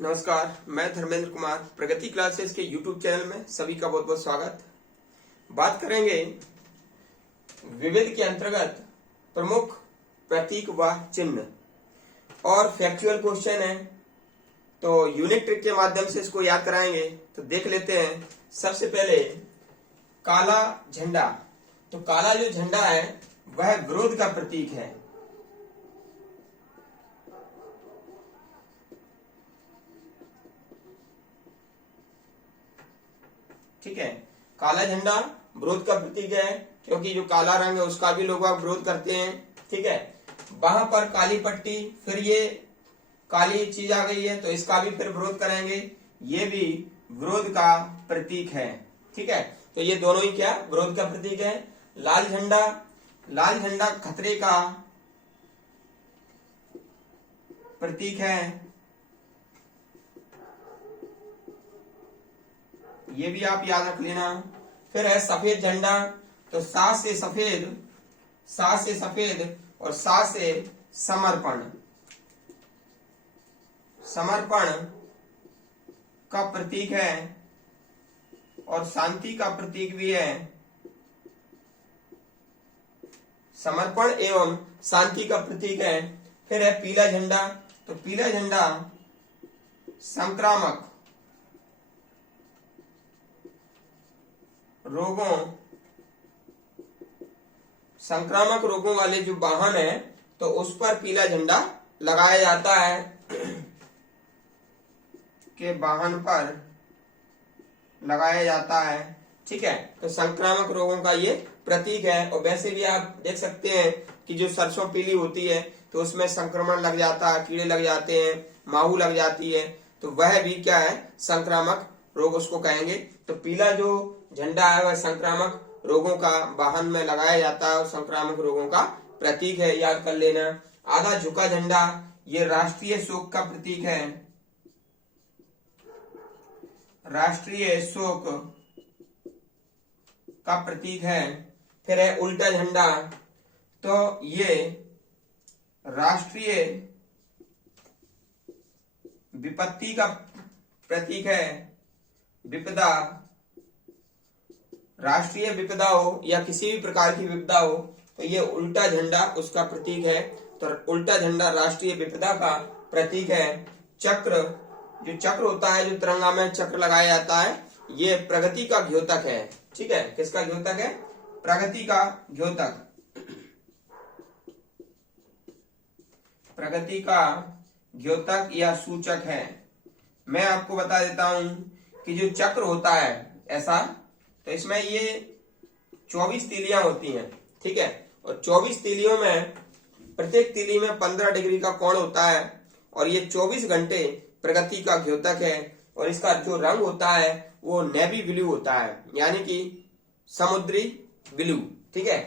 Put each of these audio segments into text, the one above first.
नमस्कार, मैं धर्मेंद्र कुमार प्रगति क्लासेस के YouTube चैनल में सभी का बहुत बहुत स्वागत। बात करेंगे विविध के अंतर्गत प्रमुख प्रतीक व चिन्ह और फैक्चुअल क्वेश्चन है, तो यूनिट ट्रिक के माध्यम से इसको याद कराएंगे। तो देख लेते हैं। सबसे पहले काला झंडा। तो काला जो झंडा है वह विरोध का प्रतीक है। ठीक है, काला झंडा विरोध का प्रतीक है, क्योंकि जो काला रंग है उसका भी लोग विरोध करते हैं। ठीक है, वहां पर काली पट्टी, फिर ये काली चीज आ गई है तो इसका भी फिर विरोध करेंगे, ये भी विरोध का प्रतीक है। ठीक है, तो ये दोनों ही क्या विरोध का प्रतीक है। लाल झंडा, लाल झंडा खतरे का प्रतीक है, ये भी आप याद रख लेना। फिर है सफेद झंडा। तो सा से सफेद, सा से सफेद और सा से समर्पण, समर्पण का प्रतीक है और शांति का प्रतीक भी है। समर्पण एवं शांति का प्रतीक है। फिर है पीला झंडा। तो पीला झंडा संक्रामक रोगों, संक्रामक रोगों वाले जो वाहन है तो उस पर पीला झंडा लगाया जाता है के वाहन पर लगाया जाता है। ठीक है, तो संक्रामक रोगों का ये प्रतीक है। और वैसे भी आप देख सकते हैं कि जो सरसों पीली होती है तो उसमें संक्रमण लग जाता है, कीड़े लग जाते हैं, माहू लग जाती है, तो वह भी क्या है संक्रामक रोग उसको कहेंगे। तो पीला जो झंडा है वह संक्रामक रोगों का वाहन में लगाया जाता है और संक्रामक रोगों का प्रतीक है, याद कर लेना। आधा झुका झंडा, ये राष्ट्रीय शोक का प्रतीक है, राष्ट्रीय शोक का प्रतीक है। फिर है उल्टा झंडा। तो ये राष्ट्रीय विपत्ति का प्रतीक है, विपदा, राष्ट्रीय विपदा हो या किसी भी प्रकार की विपदा हो तो ये उल्टा झंडा उसका प्रतीक है। तो उल्टा झंडा राष्ट्रीय विपदा का प्रतीक है। चक्र, जो चक्र होता है, जो तिरंगा में चक्र लगाया जाता है, ये प्रगति का द्योतक है। ठीक है, किसका द्योतक है? प्रगति का द्योतक, प्रगति का द्योतक या सूचक है। मैं आपको बता देता हूं कि जो चक्र होता है ऐसा, तो इसमें ये 24 तीलियां होती हैं। ठीक है, और 24 तीलियों में प्रत्येक तीली में 15 डिग्री का कोण होता है और ये 24 घंटे प्रगति का द्योतक है। और इसका जो रंग होता है वो नेवी ब्लू होता है, यानी कि समुद्री ब्लू। ठीक है,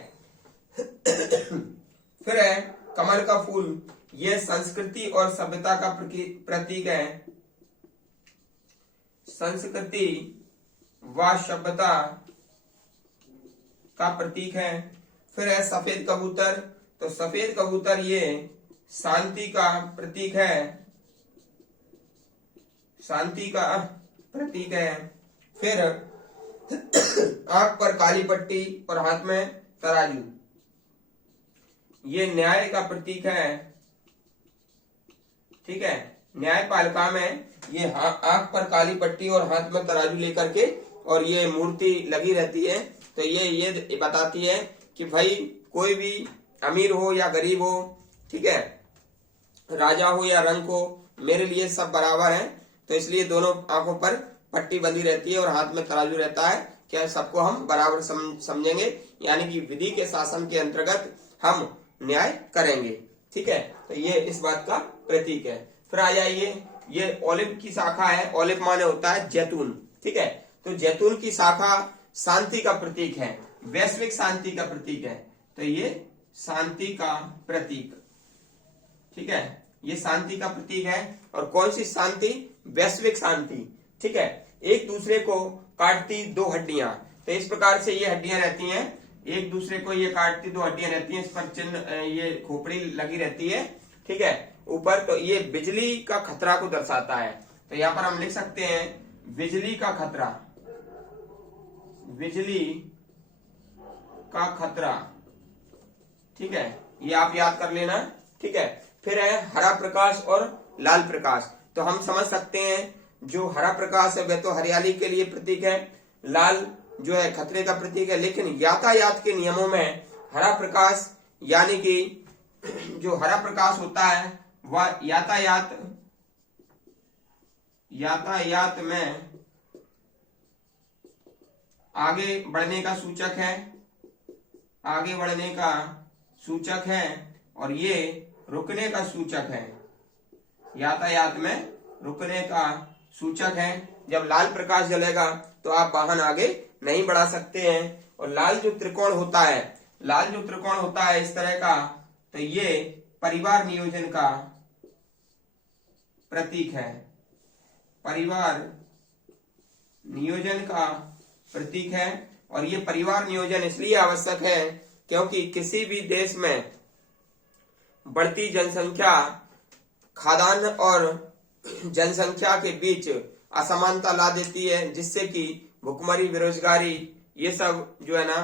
फिर है कमल का फूल, ये संस्कृति और सभ्यता का प्रतीक है, संस्कृति व सभ्यता का प्रतीक है। फिर है सफेद कबूतर। तो सफेद कबूतर ये शांति का प्रतीक है, शांति का प्रतीक है। फिर आंख पर काली पट्टी और हाथ में तराजू, ये न्याय का प्रतीक है। ठीक है, न्यायपालिका में ये आंख पर काली पट्टी और हाथ में तराजू लेकर के और ये मूर्ति लगी रहती है। तो ये बताती है कि भाई कोई भी अमीर हो या गरीब हो, ठीक है, राजा हो या रंक हो, मेरे लिए सब बराबर है। तो इसलिए दोनों आंखों पर पट्टी बंधी रहती है और हाथ में तराजू रहता है, क्या सबको हम बराबर समझेंगे, यानी कि विधि के शासन के अंतर्गत हम न्याय करेंगे। ठीक है, तो ये इस बात का प्रतीक है। फिर आ जाइए, ये ओलिव की शाखा है, ओलिव माने होता है जैतून। ठीक है, तो जैतून की शाखा शांति का प्रतीक है, वैश्विक शांति का प्रतीक है। तो ये शांति का प्रतीक, ठीक है, ये शांति का प्रतीक है। और कौन सी शांति? वैश्विक शांति। ठीक है, एक दूसरे को काटती दो हड्डियां, तो इस प्रकार से ये हड्डियां रहती हैं, एक दूसरे को ये काटती दो हड्डियां रहती हैं, इस पर चिन्ह ये खोपड़ी लगी रहती है। ठीक है, ऊपर, तो ये बिजली का खतरा को दर्शाता है। तो यहाँ पर हम लिख सकते हैं बिजली का खतरा, बिजली का खतरा। ठीक है, ये आप याद कर लेना। ठीक है, फिर है हरा प्रकाश और लाल प्रकाश। तो हम समझ सकते हैं जो हरा प्रकाश है वह तो हरियाली के लिए प्रतीक है, लाल जो है खतरे का प्रतीक है। लेकिन यातायात के नियमों में हरा प्रकाश यानी कि जो हरा प्रकाश होता है वह यातायात में आगे बढ़ने का सूचक है, आगे बढ़ने का सूचक है, और ये रुकने का सूचक है, यातायात में रुकने का सूचक है। जब लाल प्रकाश जलेगा तो आप वाहन आगे नहीं बढ़ा सकते हैं। और लाल जो त्रिकोण होता है, लाल जो त्रिकोण होता है इस तरह का, तो ये परिवार नियोजन का प्रतीक है, परिवार नियोजन का प्रतीक है। और ये परिवार नियोजन इसलिए आवश्यक है क्योंकि किसी भी देश में बढ़ती जनसंख्या खाद्यान्न और जनसंख्या के बीच असमानता ला देती है, जिससे कि भुखमरी, बेरोजगारी, ये सब जो है ना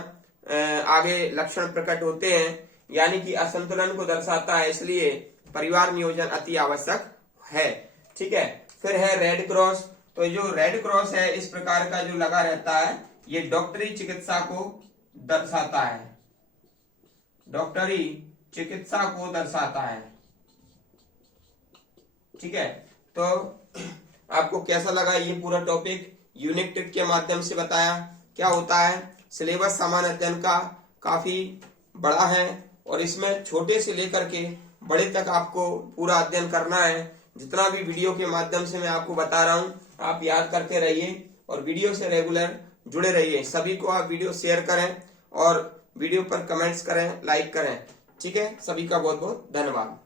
आगे लक्षण प्रकट होते हैं, यानी कि असंतुलन को दर्शाता है। इसलिए परिवार नियोजन अति आवश्यक है। ठीक है, फिर है रेड क्रॉस। तो जो रेड क्रॉस है इस प्रकार का जो लगा रहता है, ये डॉक्टरी चिकित्सा को दर्शाता है, डॉक्टरी चिकित्सा को दर्शाता है। ठीक है, तो आपको कैसा लगा ये पूरा टॉपिक? यूनिट टेट के माध्यम से बताया क्या होता है। सिलेबस सामान्य अध्ययन का काफी बड़ा है और इसमें छोटे से लेकर के बड़े तक आपको पूरा अध्ययन करना है। जितना भी वीडियो के माध्यम से मैं आपको बता रहा हूँ आप याद करते रहिए और वीडियो से रेगुलर जुड़े रहिए। सभी को आप वीडियो शेयर करें और वीडियो पर कमेंट्स करें, लाइक करें। ठीक है, सभी का बहुत बहुत धन्यवाद।